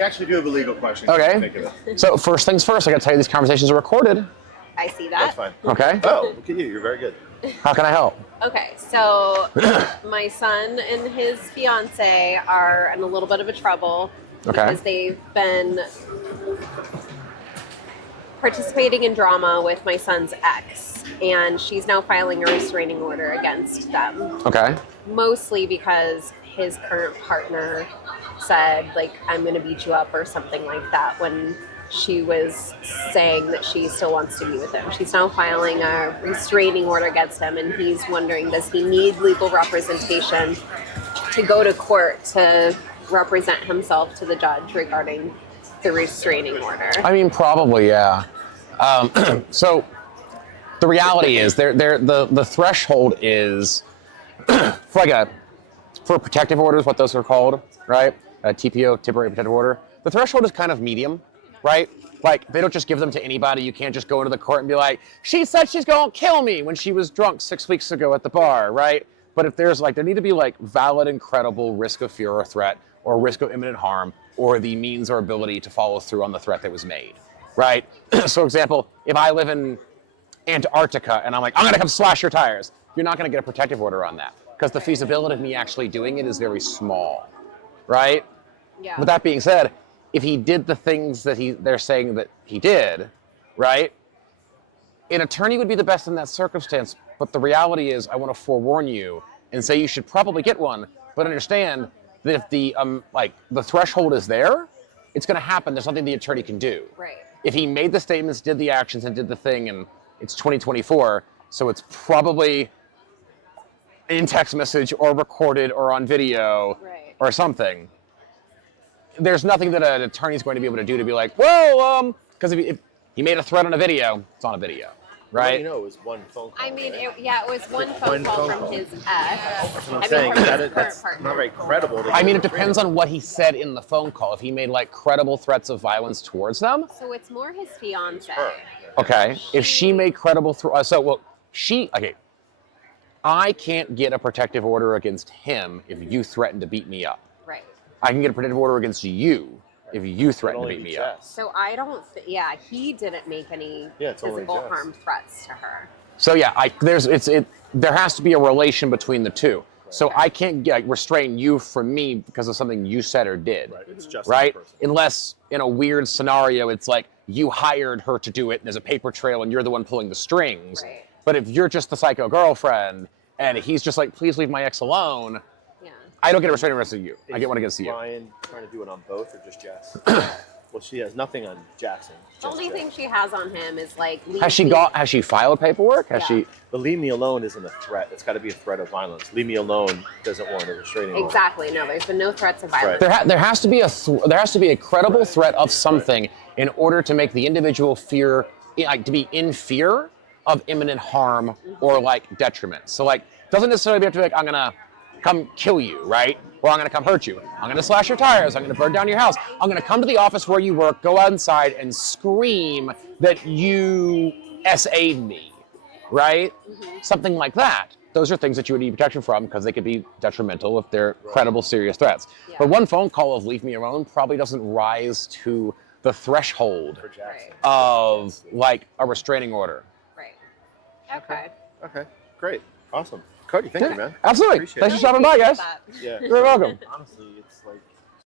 I actually do have a legal question. Okay. So first things first, I got to tell you these conversations are recorded. I see that. That's fine. Okay. Oh, look at you. You're very good. How can I help? Okay, so my son and his fiance are in a little bit of a trouble because they've been participating in drama with my son's ex, and she's now filing a restraining order against them. Okay. Mostly because his current partner said, like, I'm going to beat you up or something like that when she was saying that she still wants to be with him. She's now filing a restraining order against him, and he's wondering, does he need legal representation to go to court to represent himself to the judge regarding the restraining order? I mean, probably, yeah. So the reality is, the threshold is for protective orders, what those are called, right? TPO, temporary protective order. The threshold is kind of medium, right? Like, they don't just give them to anybody. You can't just go into the court and be like, she said she's gonna kill me when she was drunk 6 weeks ago at the bar, right? But if there's there need to be valid and credible risk of fear or threat, or risk of imminent harm, or the means or ability to follow through on the threat that was made, right? So, example, if I live in Antarctica and I'm like, I'm gonna come slash your tires, you're not gonna get a protective order on that because the feasibility of me actually doing it is very small, right? Yeah. With that being said, if he did the things that they're saying that he did, right? An attorney would be the best in that circumstance, but the reality is I want to forewarn you and say you should probably get one, but understand that if the threshold is there, it's going to happen. There's nothing the attorney can do. Right. If he made the statements, did the actions, and did the thing, and it's 2024, so it's probably in text message or recorded or on video or something. There's nothing that an attorney's going to be able to do to be like, well, because if he made a threat on a video, it's on a video, right? Well, you know, it was one phone call. I mean, right? it was one phone call from his ex. That's what I'm saying. That's not very credible. I mean, it depends on what he said in the phone call. If he made credible threats of violence towards them. So it's more his fiance. Okay. If she made credible I can't get a protective order against him if you threaten to beat me up. Right. I can get a protective order against you if you threaten to beat me up. So I don't, he didn't make any physical harm threats to her. So yeah, there has to be a relation between the two. So I can't restrain you from me because of something you said or did. Right. It's just right? Unless in a weird scenario, it's like you hired her to do it and there's a paper trail and you're the one pulling the strings. Right. But if you're just the psycho girlfriend and he's just like, please leave my ex alone, I don't get a restraining order against you. I get one against you. Ryan trying to do it on both or just Jess? Well, she has nothing on Jackson. The only thing she has on him is Has she filed paperwork? The leave me alone isn't a threat. It's got to be a threat of violence. Leave me alone doesn't warrant a restraining order. Exactly. No, there's been no threats of violence. Right. There has to be a credible threat of something in order to make the individual to be in fear of imminent harm or detriment. So doesn't necessarily have to be I'm gonna come kill you, right? Or I'm gonna come hurt you. I'm gonna slash your tires. I'm gonna burn down your house. I'm gonna come to the office where you work, go outside and scream that you SA'd me, right? Something like that. Those are things that you would need protection from because they could be detrimental if they're credible, serious threats. Yeah. But one phone call of leave me alone probably doesn't rise to the threshold of a restraining order. Right. Okay. Great. Awesome. Cody, thank you, man. Absolutely. Thanks for stopping by, guys. Yeah. You're welcome. Honestly, it's